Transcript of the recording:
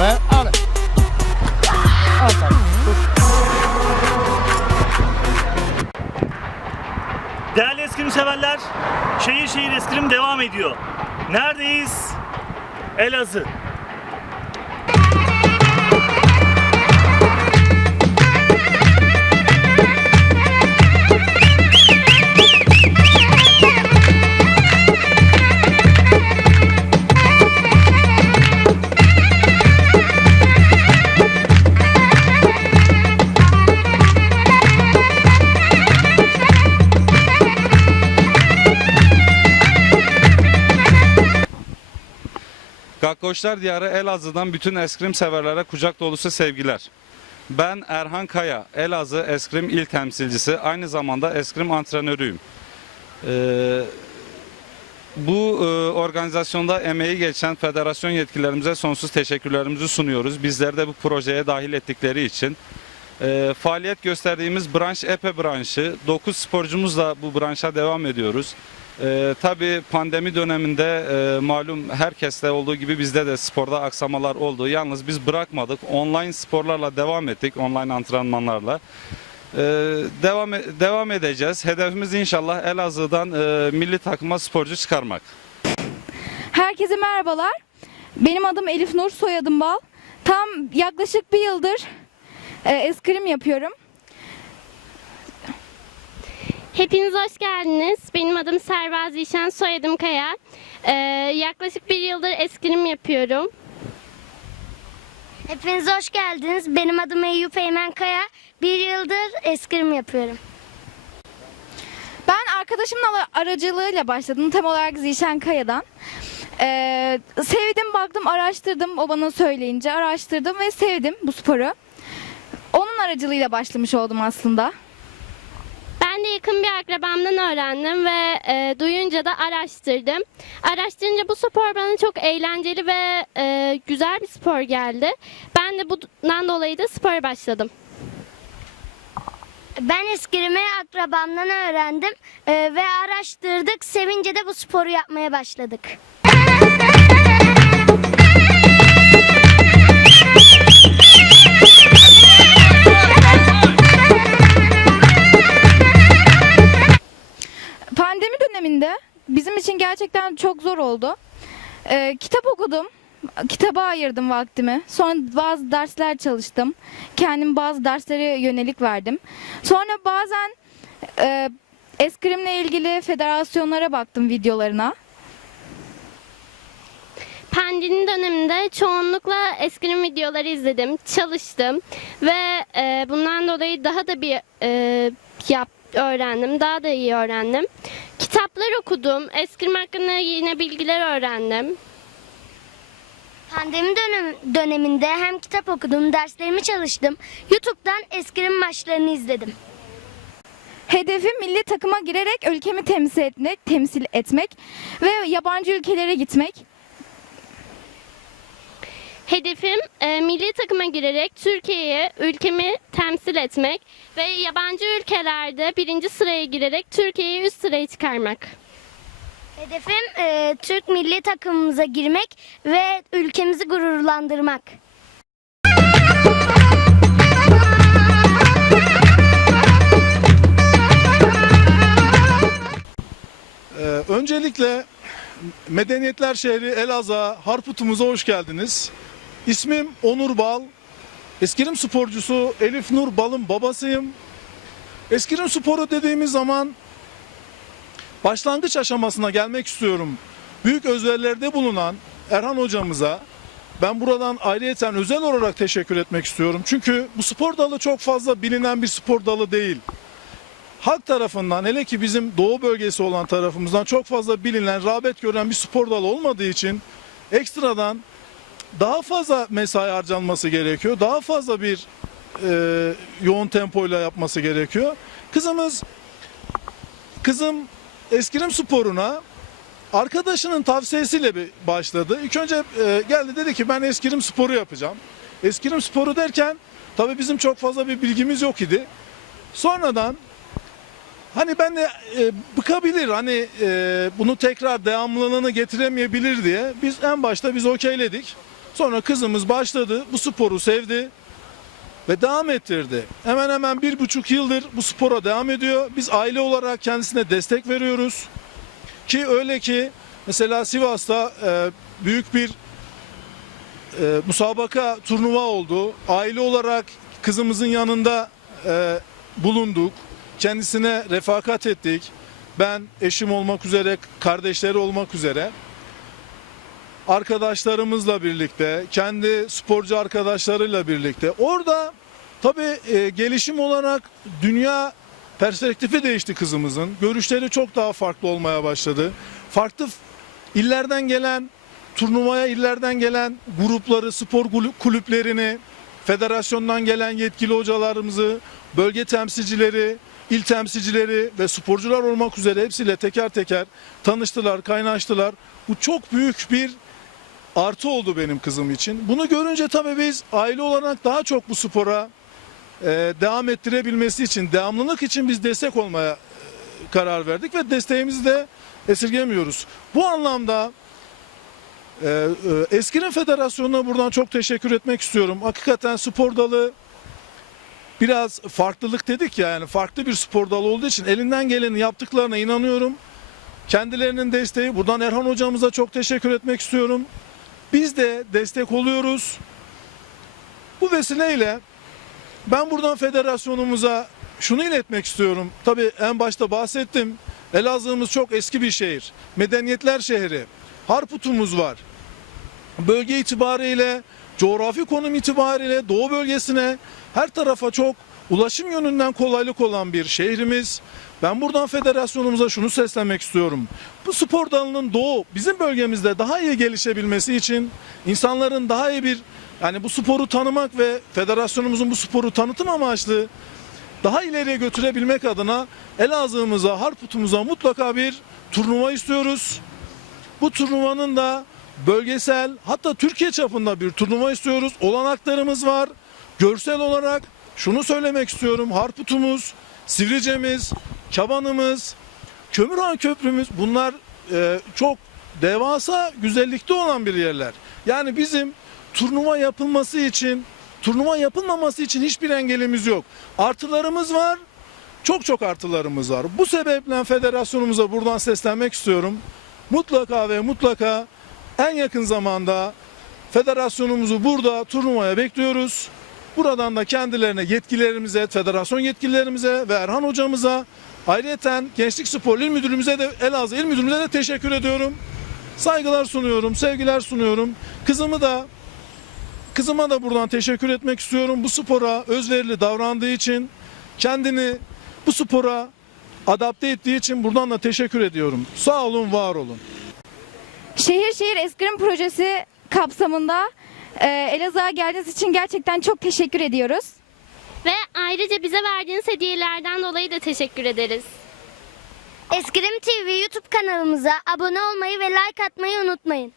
Oraya al. Aferin. Değerli eskrim severler, şehir şehir eskrim devam ediyor. Neredeyiz? Elazığ. Gakkoşlar Diyarı Elazığ'dan bütün eskrim severlere kucak dolusu sevgiler. Ben Erhan Kaya, Elazığ Eskrim İl Temsilcisi, aynı zamanda eskrim antrenörüyüm. Ee, bu e, organizasyonda emeği geçen federasyon yetkililerimize sonsuz teşekkürlerimizi sunuyoruz. Bizleri de bu projeye dahil ettikleri için. Ee, faaliyet gösterdiğimiz branş EPE branşı, 9 sporcumuzla bu branşa devam ediyoruz. Ee, tabii pandemi döneminde e, malum herkeste olduğu gibi bizde de sporda aksamalar oldu. Yalnız biz bırakmadık. Online sporlarla devam ettik. Online antrenmanlarla. Ee, devam e- devam edeceğiz. Hedefimiz inşallah Elazığ'dan e, milli takıma sporcu çıkarmak. Herkese merhabalar. Benim adım Elif Nur, soyadım Bal. Tam yaklaşık bir yıldır e, eskrim yapıyorum. Hepiniz hoş geldiniz. Benim adım Serva Zişen, soyadım Kaya. Ee, yaklaşık bir yıldır eskrim yapıyorum. Hepiniz hoş geldiniz. Benim adım Eyüp Eymen Kaya. Bir yıldır eskrim yapıyorum. Ben arkadaşımın aracılığıyla başladım. Tam olarak Zişen Kaya'dan. E, sevdim, baktım, araştırdım. O bana söyleyince araştırdım ve sevdim bu sporu. Aracılığıyla başlamış oldum aslında. Ben de yakın bir akrabamdan öğrendim ve e, duyunca da araştırdım. Araştırınca bu spor bana çok eğlenceli ve e, güzel bir spor geldi. Ben de bundan dolayı da spora başladım. Ben eskrimi akrabamdan öğrendim e, ve araştırdık. Sevince de bu sporu yapmaya başladık. Ee, kitap okudum. Kitaba ayırdım vaktimi. Sonra bazı dersler çalıştım. Kendim bazı derslere yönelik verdim. Sonra bazen e, eskrimle ilgili federasyonlara baktım videolarına. Pandemi döneminde çoğunlukla eskrim videoları izledim, çalıştım ve e, bundan dolayı daha da bir e, yap öğrendim, daha da iyi öğrendim. Kitaplar okudum, eskrim hakkında yine bilgiler öğrendim. Pandemi dönem, döneminde hem kitap okudum, derslerimi çalıştım. YouTube'dan eskrim maçlarını izledim. Hedefim milli takıma girerek ülkemi temsil etmek, temsil etmek ve yabancı ülkelere gitmek. Hedefim e, milli takıma girerek Türkiye'yi, ülkemi temsil etmek ve yabancı ülkelerde birinci sıraya girerek Türkiye'yi üst sıraya çıkarmak. Hedefim e, Türk milli takımımıza girmek ve ülkemizi gururlandırmak. Ee, öncelikle Medeniyetler Şehri Elazığ Harput'umuza hoş geldiniz. İsmim Onur Bal. Eskirim sporcusu Elif Nur Bal'ın babasıyım. Eskirim sporu dediğimiz zaman başlangıç aşamasına gelmek istiyorum. Büyük özverilerde bulunan Erhan hocamıza ben buradan ayrıyeten özel olarak teşekkür etmek istiyorum. Çünkü bu spor dalı çok fazla bilinen bir spor dalı değil halk tarafından hele ki bizim doğu bölgesi olan tarafımızdan çok fazla bilinen, rağbet gören bir spor dalı olmadığı için ekstradan daha fazla mesai harcanması gerekiyor. Daha fazla bir e, yoğun tempoyla yapması gerekiyor. Kızımız kızım eskrim sporuna arkadaşının tavsiyesiyle bir başladı. İlk önce e, geldi dedi ki ben eskrim sporu yapacağım. Eskrim sporu derken tabii bizim çok fazla bir bilgimiz yok idi. Sonradan Hani ben de e, bıkabilir hani e, bunu tekrar devamlılığını getiremeyebilir diye biz en başta biz okeyledik. Sonra kızımız başladı, bu sporu sevdi ve devam ettirdi. Hemen hemen bir buçuk yıldır bu spora devam ediyor. Biz aile olarak kendisine destek veriyoruz. Ki öyle ki mesela Sivas'ta e, büyük bir e, musabaka turnuva oldu. Aile olarak kızımızın yanında e, bulunduk. Kendisine refakat ettik. Ben eşim olmak üzere, kardeşleri olmak üzere arkadaşlarımızla birlikte, kendi sporcu arkadaşlarıyla birlikte. Orada tabii e, gelişim olarak dünya perspektifi değişti kızımızın. Görüşleri çok daha farklı olmaya başladı. Farklı illerden gelen, turnuvaya illerden gelen grupları, spor kulü- kulüplerini, federasyondan gelen yetkili hocalarımızı, bölge temsilcileri, il temsilcileri ve sporcular olmak üzere hepsiyle teker teker tanıştılar, kaynaştılar. Bu çok büyük bir artı oldu benim kızım için. Bunu görünce tabii biz aile olarak daha çok bu spora e, devam ettirebilmesi için, devamlılık için biz destek olmaya e, karar verdik ve desteğimizi de esirgemiyoruz. Bu anlamda e, e, Eskrim Federasyonu'na buradan çok teşekkür etmek istiyorum. Hakikaten spor dalı biraz farklılık dedik ya yani farklı bir spor dalı olduğu için elinden geleni yaptıklarına inanıyorum. Kendilerinin desteği buradan Erhan hocamıza çok teşekkür etmek istiyorum. Biz de destek oluyoruz. Bu vesileyle ben buradan federasyonumuza şunu iletmek istiyorum. Tabii en başta bahsettim. Elazığ'ımız çok eski bir şehir. Medeniyetler şehri. Harput'umuz var. Bölge itibariyle, coğrafi konum itibariyle Doğu bölgesine her tarafa çok ulaşım yönünden kolaylık olan bir şehrimiz. Ben buradan federasyonumuza şunu seslenmek istiyorum. Bu spor dalının doğu bizim bölgemizde daha iyi gelişebilmesi için insanların daha iyi bir yani bu sporu tanımak ve federasyonumuzun bu sporu tanıtım amaçlı daha ileriye götürebilmek adına Elazığ'ımıza, Harput'umuza mutlaka bir turnuva istiyoruz. Bu turnuvanın da bölgesel hatta Türkiye çapında bir turnuva istiyoruz. Olanaklarımız var. Görsel olarak şunu söylemek istiyorum. Harput'umuz, Sivrice'miz, Kabanımız, Kömürhan Köprümüz bunlar e, çok devasa güzellikte olan bir yerler. Yani bizim turnuva yapılması için, turnuva yapılmaması için hiçbir engelimiz yok. Artılarımız var, çok çok artılarımız var. Bu sebeple federasyonumuza buradan seslenmek istiyorum. Mutlaka ve mutlaka en yakın zamanda federasyonumuzu burada turnuvaya bekliyoruz. Buradan da kendilerine yetkililerimize, federasyon yetkililerimize ve Erhan hocamıza ayrıca Gençlik Spor İl Müdürümüze de Elazığ İl Müdürümüze de teşekkür ediyorum. Saygılar sunuyorum, sevgiler sunuyorum. Kızımı da kızıma da buradan teşekkür etmek istiyorum. Bu spora özverili davrandığı için kendini bu spora adapte ettiği için buradan da teşekkür ediyorum. Sağ olun, var olun. Şehir Şehir Eskrim Projesi kapsamında e, Elazığ'a geldiğiniz için gerçekten çok teşekkür ediyoruz. Ve ayrıca bize verdiğiniz hediyelerden dolayı da teşekkür ederiz. Eskrim TV YouTube kanalımıza abone olmayı ve like atmayı unutmayın.